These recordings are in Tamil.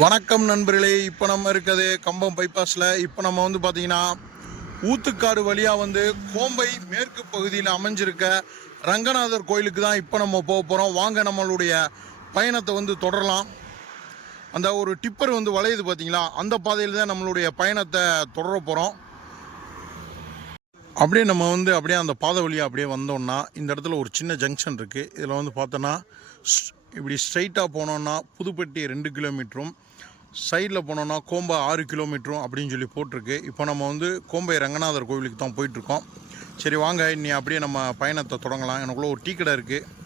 வணக்கம் நண்பர்களே. இப்போ நம்ம இருக்கிறது கம்பம் பைபாஸில் இப்போ நம்ம வந்து பார்த்தீங்கன்னா ஊத்துக்காடு வழியாக வந்து கோம்பை மேற்கு பகுதியில் அமைஞ்சிருக்க ரங்கநாதர் கோயிலுக்கு தான் இப்போ நம்ம போக போகிறோம் வாங்க நம்மளுடைய பயணத்தை வந்து தொடரலாம். அந்த ஒரு டிப்பர் வந்து வளையுது பார்த்தீங்களா? அந்த பாதையில் தான் நம்மளுடைய பயணத்தை தொடர போகிறோம் அப்படியே நம்ம வந்து அப்படியே அந்த பாதை வழியாக அப்படியே வந்தோம்னா இந்த இடத்துல ஒரு சின்ன ஜங்ஷன் இருக்குது இதில் வந்து பார்த்தோன்னா ஸ்- இப்படி ஸ்ட்ரைட்டாக போனோன்னா புதுப்பட்டி ரெண்டு கிலோமீட்டரும் சைடில் போனோம்னா கோம்பை ஆறு கிலோமீட்டரும் அப்படின்னு சொல்லி போட்டிருக்கு. இப்போ நம்ம வந்து கோம்பை ரங்கநாதர் கோவிலுக்கு தான் போயிட்டுருக்கோம். சரி வாங்க இன்னி அப்படியே நம்ம பயணத்தை தொடங்கலாம். எனக்குள்ள ஒரு டீ கடை இருக்குது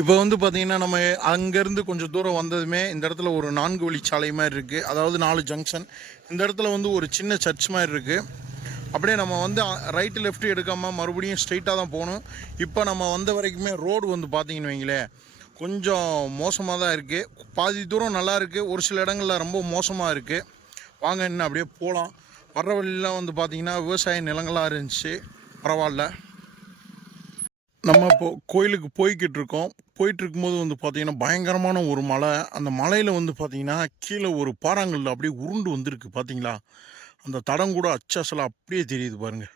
இப்போ வந்து பார்த்தீங்கன்னா நம்ம அங்கேருந்து கொஞ்சம் தூரம் வந்ததுமே இந்த இடத்துல ஒரு நான்கு வழிச்சாலை மாதிரி இருக்குது அதாவது நாலு ஜங்ஷன் இந்த இடத்துல வந்து ஒரு சின்ன சர்ச் மாதிரி இருக்குது அப்படியே நம்ம வந்து ரைட்டு லெஃப்ட் எடுக்காமல் மறுபடியும் ஸ்ட்ரைட்டாக தான் போகணும். இப்போ நம்ம வந்த வரைக்குமே ரோடு வந்து பார்த்தீங்கன்னு வைங்களேன். கொஞ்சம் மோசமாக தான் இருக்குது பாதி தூரம் நல்லா இருக்குது ஒரு சில இடங்களில் ரொம்ப மோசமாக இருக்குது வாங்க இன்னும் அப்படியே போகலாம் வர்ற வழியெலாம் வந்து பார்த்திங்கன்னா விவசாய நிலங்களாக இருந்துச்சு. பரவாயில்ல. நம்ம இப்போ கோயிலுக்கு போய்கிட்டு இருக்கோம். போயிட்டு இருக்கும்போது வந்து பார்த்திங்கன்னா பயங்கரமான ஒரு மலை அந்த மலையில் வந்து பார்த்திங்கன்னா கீழே ஒரு பாறாங்கல்ல அப்படியே உருண்டு வந்திருக்கு. பார்த்தீங்களா அந்த தடம் கூட அச்சாசலாக அப்படியே தெரியுது பாருங்கள்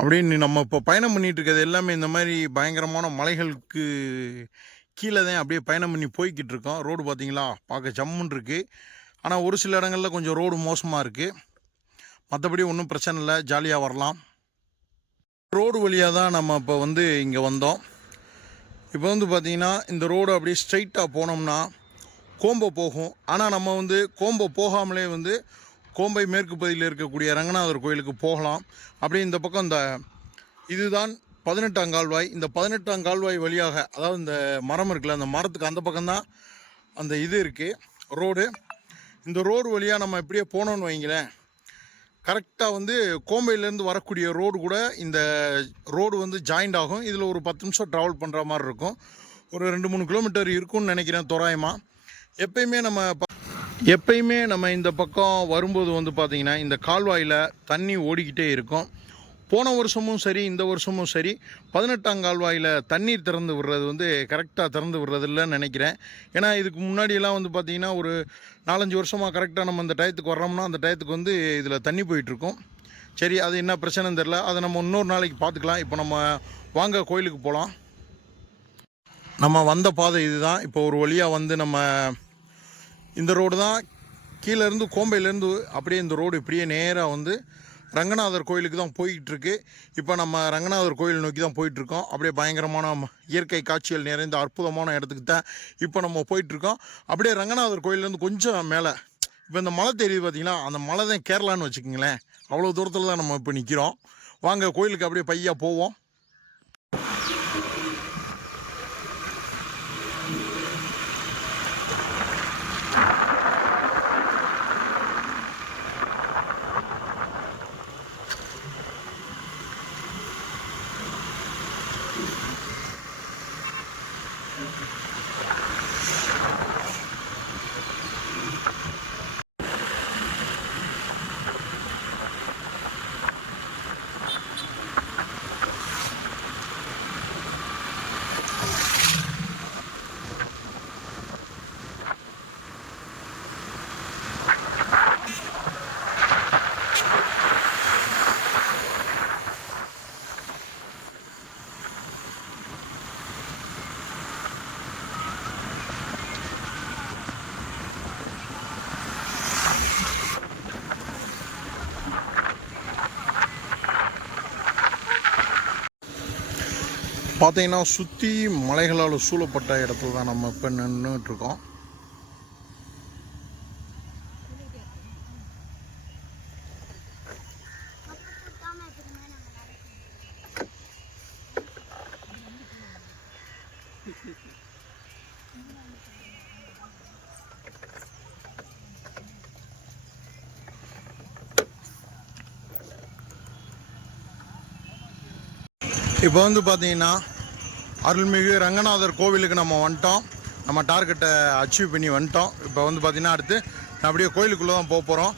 அப்படியே நம்ம இப்போ பயணம் பண்ணிகிட்டு இருக்கிறது எல்லாமே இந்த மாதிரி பயங்கரமான மலைகளுக்கு கீழே தான் அப்படியே பயணம் பண்ணி போய்கிட்டு இருக்கோம். ரோடு பார்த்தீங்களா பார்க்க ஜம்முன் இருக்குது ஆனால் ஒரு சில இடங்களில் கொஞ்சம் ரோடு மோசமாக இருக்குது மற்றபடி ஒன்றும் பிரச்சனை இல்லை. ஜாலியாக வரலாம். ரோடு வழியாக தான் நம்ம இப்போ வந்து இங்கே வந்தோம். இப்போ வந்து பார்த்திங்கன்னா இந்த ரோடு அப்படியே ஸ்ட்ரைட்டாக போனோம்னா கோம்பை போகும். ஆனால் நம்ம வந்து கோம்பை போகாமலே வந்து கோம்பை மேற்கு பகுதியில் இருக்கக்கூடிய ரங்கநாதர் கோயிலுக்கு போகலாம். அப்படியே இந்த பக்கம் இந்த இதுதான் பதினெட்டாம் கால்வாய். இந்த பதினெட்டாம் கால்வாய் வழியாக அதாவது இந்த மரம் இருக்குல்ல அந்த மரத்துக்கு அந்த பக்கம்தான் அந்த இது இருக்குது ரோடு. இந்த ரோடு வழியாக நம்ம இப்படியே போனோம்னு வைங்களேன். கரெக்டாக வந்து கோம்பையிலேருந்து வரக்கூடிய ரோடு கூட இந்த ரோடு வந்து ஜாயிண்ட் ஆகும். இதில் ஒரு பத்து நிமிஷம் ட்ராவல் பண்ணுற மாதிரி இருக்கும். ஒரு ரெண்டு மூணு கிலோமீட்டர் இருக்கும்னு நினைக்கிறேன் தோராயமாக எப்பயுமே நம்ம ப- எப்பயுமே நம்ம இந்த பக்கம் வரும்போது வந்து பார்த்திங்கன்னா இந்த கால்வாயில் தண்ணி ஓடிக்கிட்டே இருக்கும். போன வருஷமும் சரி இந்த வருஷமும் சரி பதினெட்டாம் கால்வாயில் தண்ணீர் திறந்து விடுறது வந்து கரெக்டாக திறந்து விடுறதில்லன்னு நினைக்கிறேன். ஏன்னா இதுக்கு முன்னாடியெல்லாம் வந்து பார்த்திங்கன்னா ஒரு நாலஞ்சு வருஷமாக கரெக்டாக நம்ம இந்த டயத்துக்கு வர்றோம்னா அந்த டயத்துக்கு வந்து இதில் தண்ணி போயிட்டுருக்கும். சரி அது என்ன பிரச்சனைன்னு தெரில அதை நம்ம இன்னொரு நாளைக்கு பார்த்துக்கலாம் இப்போ நம்ம வாங்க கோயிலுக்கு போகலாம் நம்ம வந்த பாதை இதுதான். இப்போ ஒரு வழியாக வந்து நம்ம இந்த ரோடு தான் கீழேருந்து கோம்பையிலேருந்து அப்படியே இந்த ரோடு இப்படியே நேராக வந்து ரங்கநாதர் கோயிலுக்கு தான் போய்கிட்டுருக்கு இப்போ நம்ம ரங்கநாதர் கோயில் நோக்கி தான் போயிட்டுருக்கோம். அப்படியே பயங்கரமான இயற்கை காட்சிகள் நிறைந்த அற்புதமான இடத்துக்கு தான் இப்போ நம்ம போயிட்டுருக்கோம். அப்படியே ரங்கநாதர் கோயிலேருந்து கொஞ்சம் மேலே. இப்போ இந்த மலை தெரியுது பார்த்தீங்கன்னா அந்த மலை தான் கேரளான்னு வச்சுக்கோங்களேன். அவ்வளோ தூரத்தில் தான் நம்ம இப்போ நிற்கிறோம் வாங்க கோயிலுக்கு அப்படியே பையாக போவோம். பார்த்தீங்கன்னா சுற்றி மலைகளால் சூழப்பட்ட இடத்துல தான் நம்ம இப்போ நின்றுட்டு இப்போ வந்து பார்த்தீங்கன்னா அருள்மிகு ரங்கநாதர் கோவிலுக்கு நம்ம வந்துட்டோம். நம்ம டார்கெட்டை அச்சீவ் பண்ணி வந்துட்டோம். இப்போ வந்து பார்த்தீங்கன்னா அடுத்து நான் அப்படியே கோயிலுக்குள்ளே தான் போக போகிறோம்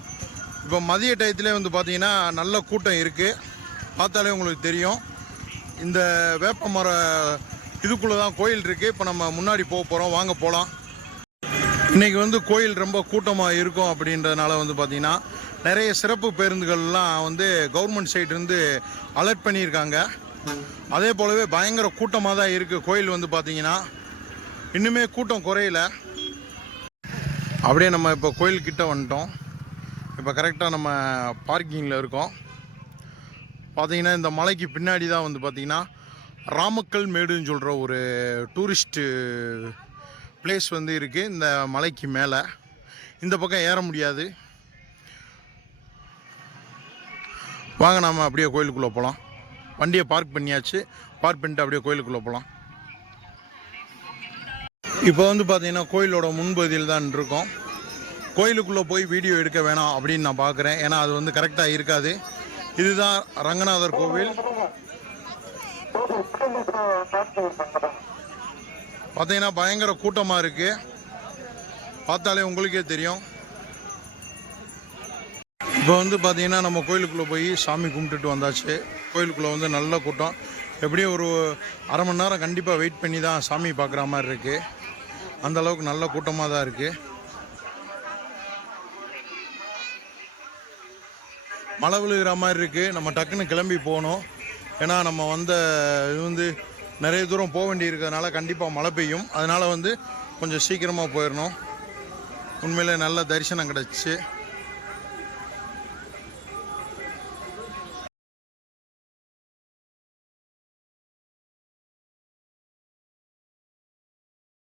இப்போ மதிய டயத்துலேயே வந்து பார்த்தீங்கன்னா நல்ல கூட்டம் இருக்குது பார்த்தாலே உங்களுக்கு தெரியும். இந்த வேப்ப மர இதுக்குள்ளே தான் கோயில் இருக்குது இப்போ நம்ம முன்னாடி போக போகிறோம் வாங்க போகலாம் இன்னைக்கு வந்து கோயில் ரொம்ப கூட்டமாக இருக்கும் அப்படின்றதுனால வந்து பார்த்திங்கன்னா நிறைய சிறப்பு பேருந்துகள்லாம் வந்து கவர்மெண்ட் சைட்லேருந்து அலர்ட் பண்ணியிருக்காங்க. அதே போலவே பயங்கர கூட்டமாக தான் இருக்குது கோயில் வந்து பார்த்தீங்கன்னா இன்னுமே கூட்டம் குறையல. அப்படியே நம்ம இப்போ கோயில்கிட்ட வந்துட்டோம். இப்போ கரெக்டாக நம்ம பார்க்கிங்கில் இருக்கோம். பார்த்தீங்கன்னா இந்த மலைக்கு பின்னாடி தான் வந்து பார்த்திங்கன்னா ராமக்கல் மேடுன்னு சொல்கிற ஒரு டூரிஸ்ட்டு பிளேஸ் வந்து இருக்குது இந்த மலைக்கு மேலே. இந்த பக்கம் ஏற முடியாது. வாங்க நாம் அப்படியே கோயிலுக்குள்ளே போகலாம் வண்டியை பார்க் பண்ணியாச்சு. பார்க் பண்ணிட்டு அப்படியே கோயிலுக்குள்ளே போகலாம் இப்போ வந்து பார்த்தீங்கன்னா கோயிலோட முன்பகுதியில் தான் இருக்கோம். கோயிலுக்குள்ளே போய் வீடியோ எடுக்க வேணாம் அப்படின்னு நான் பார்க்குறேன். ஏன்னா அது வந்து கரெக்டாக இருக்காது. இதுதான் ரங்கநாதர் கோவில். பார்த்தீங்கன்னா பயங்கர கூட்டமாக இருக்குது பார்த்தாலே உங்களுக்கே தெரியும். இப்போ வந்து பார்த்திங்கன்னா நம்ம கோயிலுக்குள்ளே போய் சாமி கும்பிட்டுட்டு வந்தாச்சு. கோயிலுக்குள்ளே வந்து நல்ல கூட்டம். எப்படியும் ஒரு அரை மணி நேரம் கண்டிப்பாக வெயிட் பண்ணி தான் சாமி பார்க்குற மாதிரி இருக்குது அந்த அளவுக்கு நல்ல கூட்டமாக தான் இருக்குது மழை விழுகிற மாதிரி இருக்குது நம்ம டக்குன்னு கிளம்பி போகணும். ஏன்னா நம்ம வந்த இது வந்து நிறைய தூரம் போக வேண்டி இருக்கிறதுனால கண்டிப்பாக மழை பெய்யும். அதனால் வந்து கொஞ்சம் சீக்கிரமாக போயிடணும். உண்மையிலே நல்ல தரிசனம் கிடச்சிச்சு